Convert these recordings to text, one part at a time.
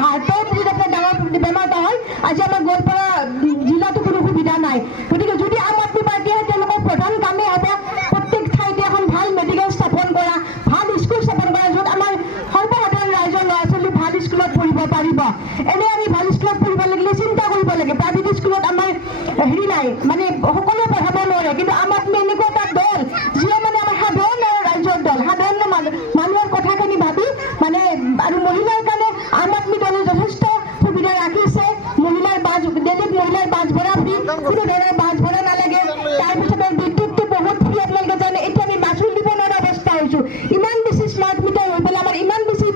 হাৰ্টৰ যদি আপোনাৰ ডাঙৰ বেমাৰ এটা হয় আজি আমাৰ গোৱালপাৰা জিলাতো কোনো সুবিধা নাই গতিকে যদি আম আদমি পাৰ্টীয়ে তেওঁলোকৰ প্ৰধান কামেই হ'ব প্ৰত্যেক ঠাইতে এখন ভাল মেডিকেল স্থাপন কৰা ভাল স্কুল স্থাপন কৰা য'ত আমাৰ সৰ্বসাধাৰণ ৰাইজৰ ল'ৰা ছোৱালী ভাল স্কুলত পঢ়িব পাৰিব এনে আমি ভাল স্কুলত পঢ়িব লাগিলে চিন্তা কৰিব লাগে প্ৰাইভেট স্কুলত আমাৰ হেৰি নাই মানে সকলোৱে পঢ়াব নোৱাৰে কিন্তু আম আদমি এনেকুৱা এটা দল যিয়ে মানে আমাৰ সাধাৰণ ৰাইজৰ দল সাধাৰণ মানুহৰ কথাখিনি ভাবি মানে আৰু মহিলাৰ কাৰণে আম আদমি দলে যথেষ্ট সুবিধা ৰাখিছে মহিলাৰ বাছ ডেইলিত মহিলাৰ বাছ ভৰা ফ্ৰী কোনো ধৰণৰ বাছ ভৰা নালাগে তাৰপিছতে বিদ্যুৎটো বহুত ফ্ৰী আপোনালোকে জানে এতিয়া আমি মাচুল দিব নোৱাৰা অৱস্থা হৈছোঁ ইমান বেছি স্মাৰ্ট মিটাৰ হৈ পেলাই আমাৰ ইমান বেছি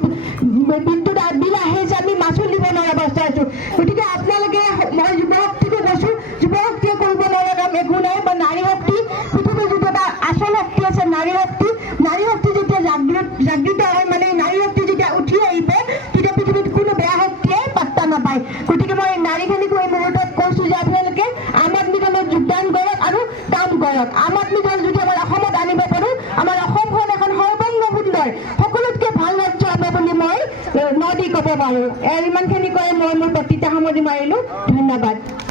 বিদ্যুৎ বিল আহে যে আমি মাচুল দিব নোৱাৰা অৱস্থা হৈছোঁ গতিকে আপোনালোকে মই যুৱশক্তিকো কৈছোঁ যুৱশক্তিয়ে কৰিব নোৱাৰা কাম একো নাই বা নাৰী শক্তি পৃথিৱীৰ যিটো এটা আচল শক্তি আছে নাৰী শক্তি যেতিয়া জাগৃত হয় মানে নাৰী শক্তি যেতিয়া উঠি আহিব তেতিয়া পৃথিৱীত কোনো বেয়া শক্তিয়ে পাত্তা নাপায় গতিকে মই নাৰীখিনিকো এই মুহূৰ্তত কৈছোঁ যে আপোনালোকে আম আদমি দলত যোগদান কৰক আৰু কাম কৰক আম আদমি দল যদি আমাৰ অসমত আনিব পাৰোঁ আমাৰ অসমখন এখন সৰ্বাংগ সুন্দৰ সকলোতকৈ ভাল ৰাজ্য হ'ব বুলি মই ন দি ক'ব পাৰোঁ ইমানখিনি কৈ মই মোৰ বক্তৃতা সামৰণি মাৰিলোঁ ধন্যবাদ